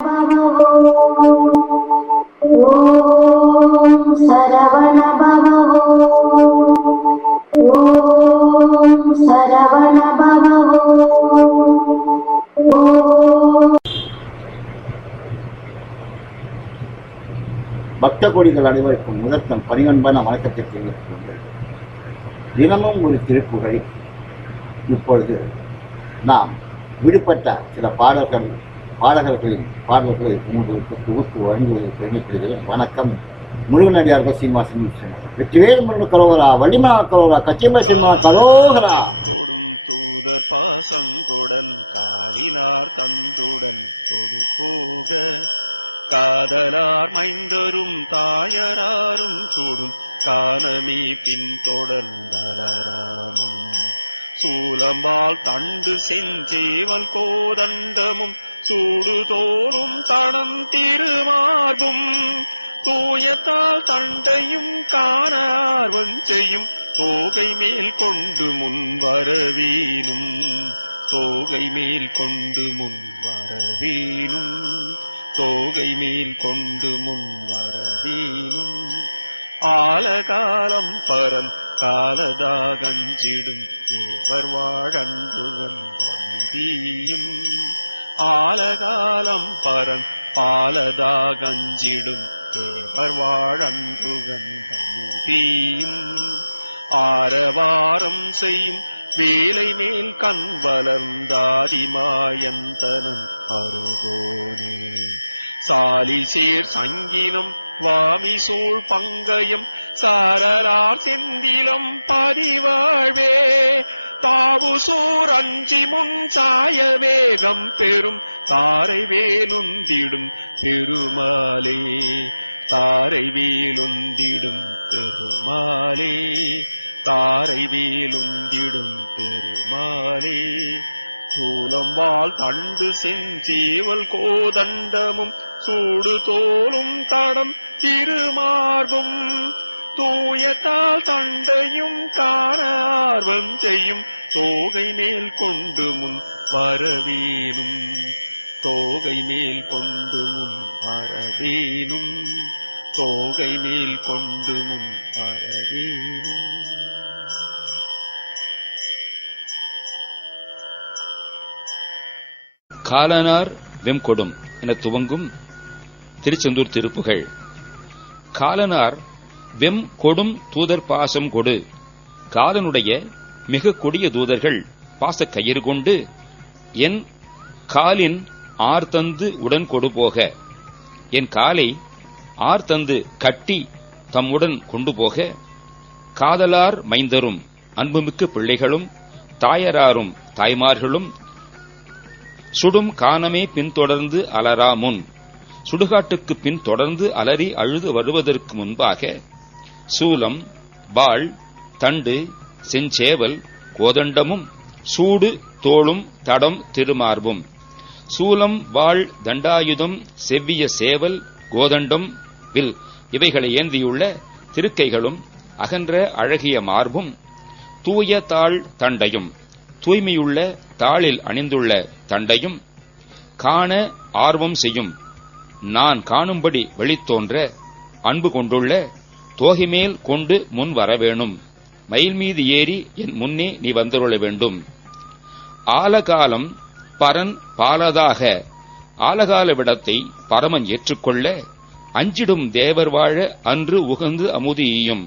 பக்த கோடிகள் அனைவருக்கும் முதற்கண் பணிவன்பான வணக்கத்தை தெரிவித்துக் தினமும் ஒரு திருப்புகழை இப்பொழுது நாம் விடுபட்ட சில பாடல்கள் பாடகர்களின் பாடல்களை உங்களுக்கு தொகுத்து வழங்குவதை பெருமைப்படுகிறேன் வணக்கம். முருகனடியார்கள் விஸ்வநாதன். வெற்றிவேல் முருக கரோகரா வள்ளிமா கரோகரா கச்சிம சினிமா கரோகரா. கொடும் தூதர் பாசங்குடன் காலினார் தந்துடன் கொடு போக. காதலார் மைந்தரும் தாயராரும் சூடும் காணமே பின்தொடர்ந்தலராமும் சூலம்பால் தண்டு செஞ்சேவல் கோதண்டமும் சூடு தோலும் தடம் திருமார்பும் தூயத்தால் தண்டையும் காண ஆர்வம் செய்யும் தோகை மேல் கொண்டு முன் வரவேணும் தோகை மேல் கொண்டு முன் வரவேணும் தோகை மேல் கொண்டு முன் வரவேணும் ஆலகாலம் பரன் காலதாகஞ்சிடும் தேவர் வாழன்புகந்தமுதியும் ஆலகாலம் பரன் பாலதா கஞ்சிடும் தேவர் வாழன்புகந்தமுதியும் ஆரவாரம் செய்யும் வேலை மேல் கண் வளர்ந்தாதிமாயந்தனன் அருகோனே. சாலிசேர் சங்கினம் வாமி சூழ் பங்கயம் சாரலார் செந்திலம் பதிவாழ்வே. தாவு சூர் அஞ்சி முன் சாய வேகம் பெறும். தாரை வேலுந்திடும் பெருமாளே தாரை வேலுந்திடும் பெருமாளே தாரை வேலுந்திடும் பெருமாளே. சூலம்பால் தண்டு செஞ்சீவல் கோதண்டமும் சூடு தோலும் தடம் திருமார்பும். தூயத்தால் தண்டையும் காண ஆர்வம் செய்யும் தோகை மேல் கொண்டு முன் வரவேணும் தோகை மேல் கொண்டு முன் வரவேணும் தோகை மேல் கொண்டு முன் வரவேணும் காலனார் வெம்கொடும் என துவங்கும் திருச்செந்தூர் திருப்புகள். காலனார் வெம் கொடும் தூதர் பாசம் கொடு. காலனுடைய மிக கொடிய தூதர்கள் பாசக் கயிறு கொண்டு என் காலின் ஆர்தந்து உடன் கொடு போக. என் காலை ஆர்தந்து கட்டி தம்முடன் கொண்டு போக. காதலார் மைந்தரும் அன்புமிக்க பிள்ளைகளும் தாயராரும் தாய்மார்களும் சுடும் காணமே பின்தொடர்ந்து அலரா முன். சுடுகாட்டுக்கு பின் தொடர்ந்து அலறி அழுது வருவதற்கு முன்பாக சூலம் வாள் தண்டு செஞ்சேவல் கோதண்டமும் சூடு தோளும் தடம் திருமார்பும். சூலம் வாள் தண்டாயுதம் செவ்விய சேவல் கோதண்டம் வில் இவைகளை ஏந்தியுள்ள திருக்கைகளும் அகன்ற அழகிய மார்பும். தூய தாள் தண்டையும் தூய்மையுள்ள தாளில் அணிந்துள்ள தண்டையும் காண ஆர்வம் செய்யும். நான் காணும்படி வெளித்தோன்ற அன்பு கொண்டுள்ள தோகிமேல் கொண்டு முன் வர வேணும். மயில் மீது ஏறி என் முன்னே நீ வந்துருள வேண்டும். ஆலகாலம் பரன் பாலதாக. ஆலகால விடத்தை பரமன் ஏற்றுக்கொள்ள அஞ்சிடும் தேவர் வாழ அன்று உகந்து அமுது ஈயும்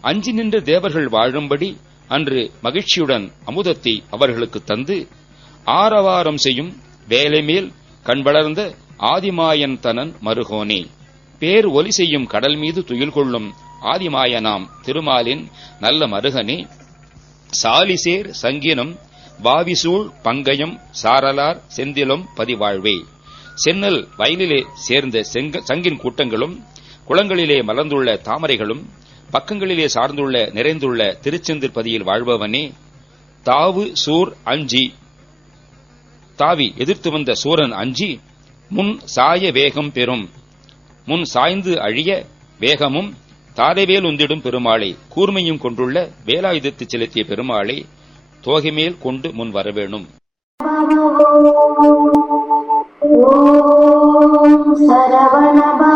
அஞ்சி நின்ற தேவர்கள் வாழும்படி அன்று மகிழ்ச்சியுடன் அமுதத்தை அவர்களுக்கு தந்து ஆரவாரம் செய்யும் வேலை மேல் கண் வளர்ந்த ஆதிமாயன் தனன் மருகோனே. பேர் ஒலி செய்யும் கடல் மீது துயில் கொள்ளும் ஆதிமாயனாம் திருமாலின் நல்ல மருகனே சாலிசேர் சங்கினம் வாவிசூழ் பங்கயம் சாரலார் செந்திலும் பதிவாழ்வே. சென்னல் வயலிலே சேர்ந்த சங்கின் கூட்டங்களும் குளங்களிலே மலர்ந்துள்ள தாமரைகளும் பக்கங்களிலே சார்ந்துள்ள நிறைந்துள்ள திருச்செந்தில் பதியில் வாழ்பவனே தாவு சூர் அஞ்சி தாவி எதிர்த்து வந்த சூரன் அஞ்சி முன் சாய வேகம் பெறும் முன் சாய்ந்து அழிய வேகமும் தாதைவேல் உந்திடும் பெருமாளை கூர்மையும் கொண்டுள்ள வேலாயுதத்து செலுத்திய பெருமாளை தோகைமேல் கொண்டு முன் வரவேணும். சரவணப